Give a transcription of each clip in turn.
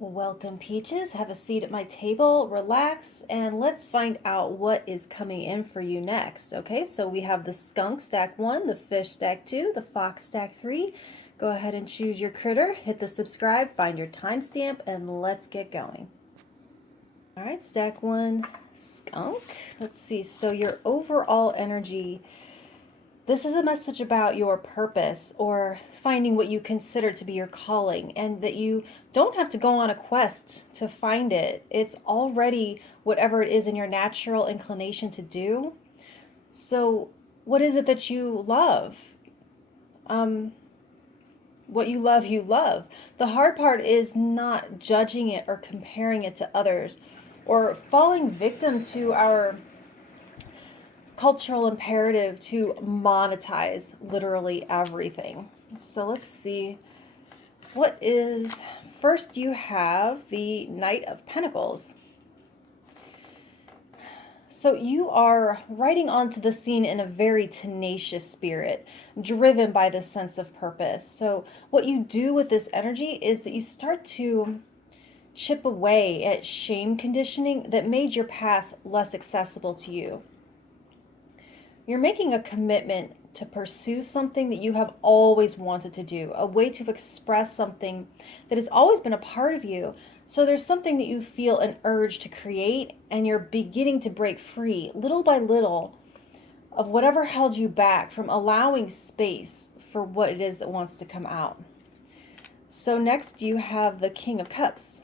Welcome, Peaches. Have a seat at my table, relax, and let's find out what is coming in for you next. Okay, so we have the skunk stack 1, the fish stack 2, the fox stack 3. Go ahead and choose your critter, hit the subscribe, find your timestamp, and let's get going. All right, stack 1, skunk. Let's see, so your overall energy. This is a message about your purpose or finding what you consider to be your calling, and that you don't have to go on a quest to find it. It's already whatever it is in your natural inclination to do. So, what is it that you love? What you love, you love. The hard part is not judging it or comparing it to others or falling victim to our cultural imperative to monetize literally everything. So let's see. What is first? You have the Knight of Pentacles. So you are riding onto the scene in a very tenacious spirit, driven by this sense of purpose. So what you do with this energy is that you start to chip away at shame conditioning that made your path less accessible to you. You're making a commitment to pursue something that you have always wanted to do, a way to express something that has always been a part of you. So there's something that you feel an urge to create, and you're beginning to break free, little by little, of whatever held you back from allowing space for what it is that wants to come out. So next you have the King of Cups.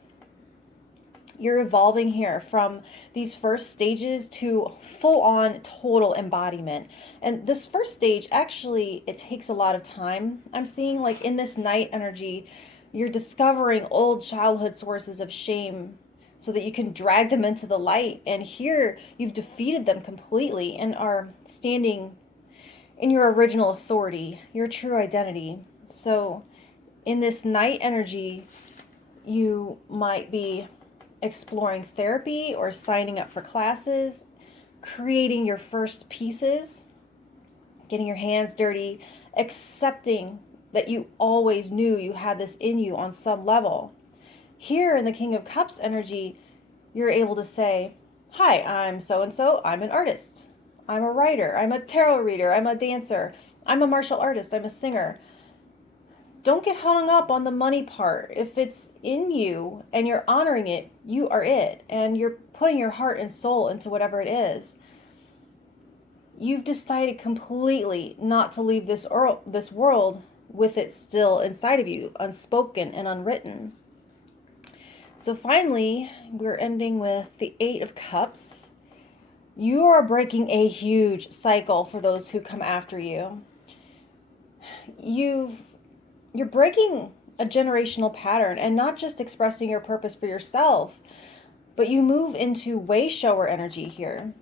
You're evolving here from these first stages to full-on total embodiment. And this first stage, actually, it takes a lot of time. I'm seeing, like, in this night energy, you're discovering old childhood sources of shame so that you can drag them into the light. And here, you've defeated them completely and are standing in your original authority, your true identity. So in this night energy, you might be exploring therapy or signing up for classes, creating your first pieces, getting your hands dirty, accepting that you always knew you had this in you on some level. Here in the King of Cups energy, you're able to say, hi, I'm so-and-so, I'm an artist, I'm a writer, I'm a tarot reader, I'm a dancer, I'm a martial artist, I'm a singer. Don't get hung up on the money part. If it's in you and you're honoring it, you are it. And you're putting your heart and soul into whatever it is. You've decided completely not to leave this world with it still inside of you, unspoken and unwritten. So finally, we're ending with the Eight of Cups. You are breaking a huge cycle for those who come after you. You're breaking a generational pattern and not just expressing your purpose for yourself, but you move into way shower energy here.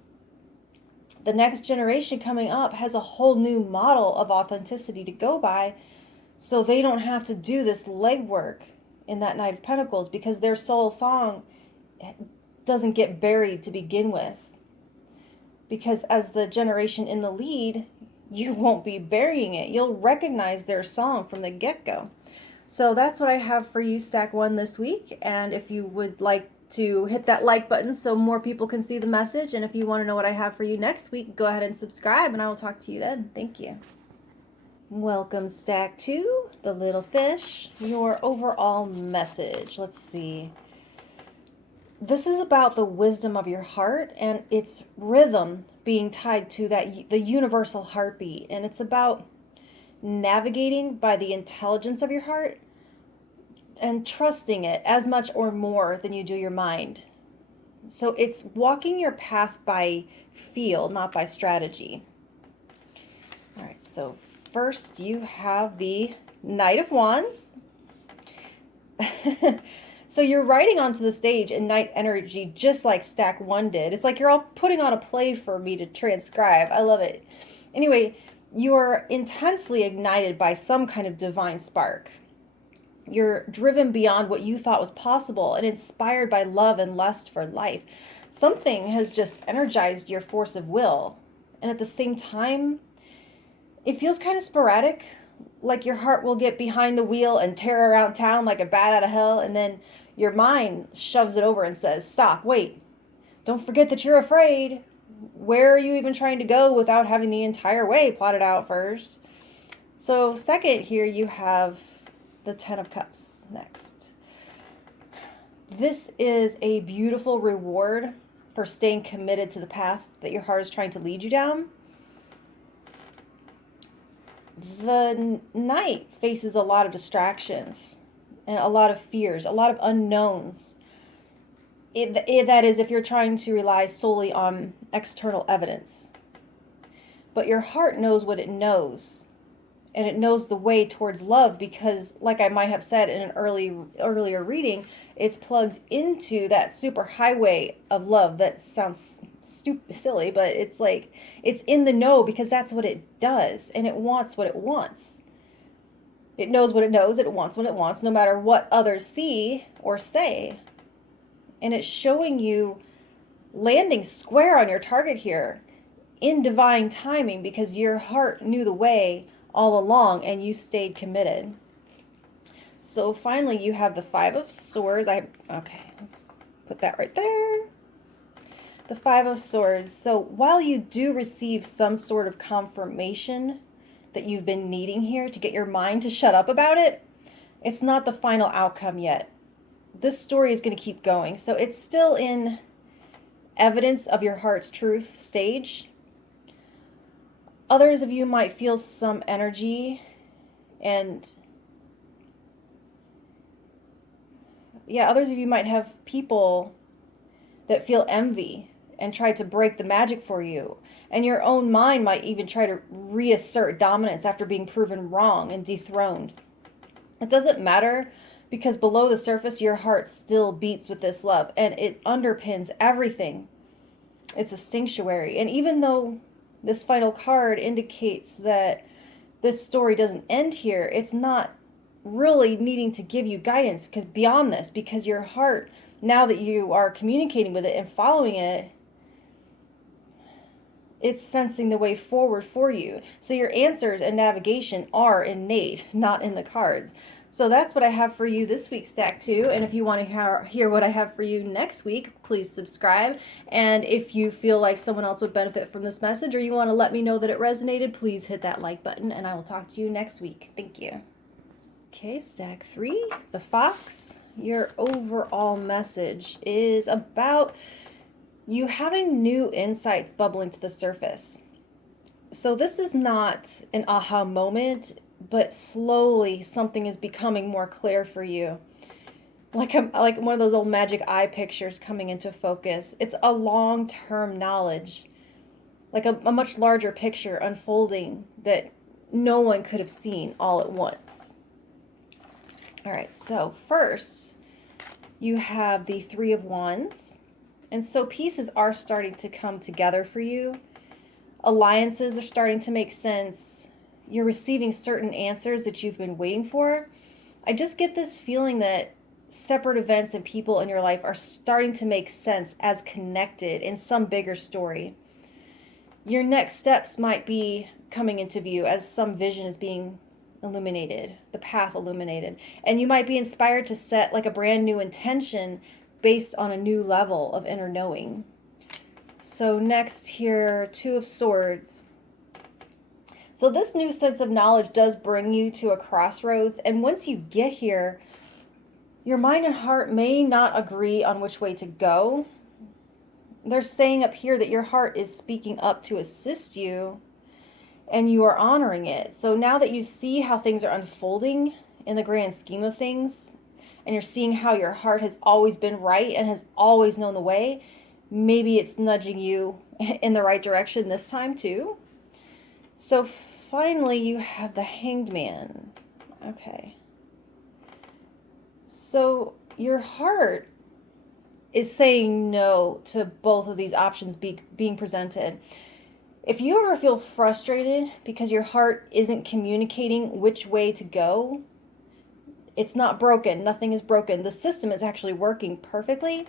The next generation coming up has a whole new model of authenticity to go by, so they don't have to do this legwork in that Knight of Pentacles because their soul song doesn't get buried to begin with. Because as the generation in the lead, you won't be burying it. You'll recognize their song from the get-go. So that's what I have for you, Stack 1, this week. And if you would like to hit that like button so more people can see the message, and if you want to know what I have for you next week, go ahead and subscribe, and I will talk to you then. Thank you. Welcome, Stack 2, the little fish. Your overall message. Let's see. This is about the wisdom of your heart and its rhythm being tied to the universal heartbeat. And it's about navigating by the intelligence of your heart and trusting it as much or more than you do your mind. So it's walking your path by feel, not by strategy. All right, so first you have the Knight of Wands. So you're riding onto the stage in night energy just like Stack 1 did. It's like you're all putting on a play for me to transcribe. I love it. Anyway, you're intensely ignited by some kind of divine spark. You're driven beyond what you thought was possible and inspired by love and lust for life. Something has just energized your force of will. And at the same time, it feels kind of sporadic, like your heart will get behind the wheel and tear around town like a bat out of hell, and then your mind shoves it over and says, stop, wait, don't forget that you're afraid. Where are you even trying to go without having the entire way plotted out first? So second here, you have the Ten of Cups next. This is a beautiful reward for staying committed to the path that your heart is trying to lead you down. The Knight faces a lot of distractions and a lot of fears, a lot of unknowns. That is, if you're trying to rely solely on external evidence. But your heart knows what it knows. And it knows the way towards love because, like I might have said in an earlier reading, it's plugged into that super highway of love that sounds silly, but it's like it's in the know because that's what it does, and it wants what it wants. It knows what it knows, it wants what it wants, no matter what others see or say. And it's showing you landing square on your target here in divine timing because your heart knew the way all along and you stayed committed. So finally you have the Five of Swords. Okay, let's put that right there. The Five of Swords. So while you do receive some sort of confirmation that you've been needing here to get your mind to shut up about it, it's not the final outcome yet. This story is going to keep going. So it's still in evidence of your heart's truth stage. Others of you might feel some energy and others of you might have people that feel envy and try to break the magic for you. And your own mind might even try to reassert dominance after being proven wrong and dethroned. It doesn't matter because below the surface, your heart still beats with this love and it underpins everything. It's a sanctuary. And even though this final card indicates that this story doesn't end here, it's not really needing to give you guidance because beyond this, because your heart, now that you are communicating with it and following it, it's sensing the way forward for you. So your answers and navigation are innate, not in the cards. So that's what I have for you this week, Stack 2. And if you want to hear what I have for you next week, please subscribe. And if you feel like someone else would benefit from this message or you want to let me know that it resonated, please hit that like button and I will talk to you next week. Thank you. Okay, Stack 3, the Fox. Your overall message is about you having new insights bubbling to the surface. So this is not an aha moment, but slowly something is becoming more clear for you. Like one of those old magic eye pictures coming into focus. It's a long-term knowledge, like a much larger picture unfolding that no one could have seen all at once. All right, so first you have the Three of Wands. And so pieces are starting to come together for you. Alliances are starting to make sense. You're receiving certain answers that you've been waiting for. I just get this feeling that separate events and people in your life are starting to make sense as connected in some bigger story. Your next steps might be coming into view as some vision is being illuminated, the path illuminated. And you might be inspired to set like a brand new intention based on a new level of inner knowing. So next here, Two of Swords. So this new sense of knowledge does bring you to a crossroads. And once you get here, your mind and heart may not agree on which way to go. They're saying up here that your heart is speaking up to assist you and you are honoring it. So now that you see how things are unfolding in the grand scheme of things, and you're seeing how your heart has always been right and has always known the way, maybe it's nudging you in the right direction this time too. So finally you have the Hanged Man. Okay. So your heart is saying no to both of these options being presented. If you ever feel frustrated because your heart isn't communicating which way to go, it's not broken. Nothing is broken. The system is actually working perfectly.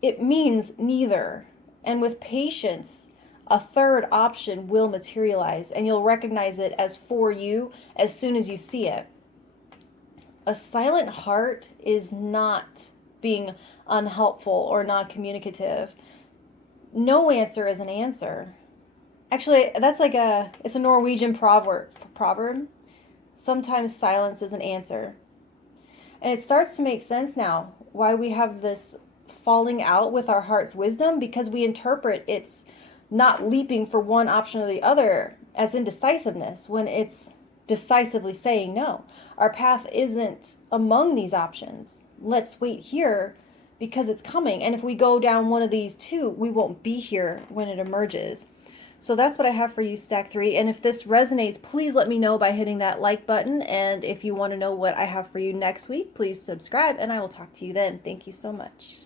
It means neither. And with patience, a third option will materialize and you'll recognize it as for you as soon as you see it. A silent heart is not being unhelpful or non-communicative. No answer is an answer. Actually, that's like it's a Norwegian proverb. Sometimes silence is an answer. And it starts to make sense now why we have this falling out with our heart's wisdom, because we interpret it's not leaping for one option or the other as indecisiveness when it's decisively saying no. Our path isn't among these options. Let's wait here because it's coming. And if we go down one of these two, we won't be here when it emerges. So that's what I have for you, Stack 3. And if this resonates, please let me know by hitting that like button. And if you want to know what I have for you next week, please subscribe, and I will talk to you then. Thank you so much.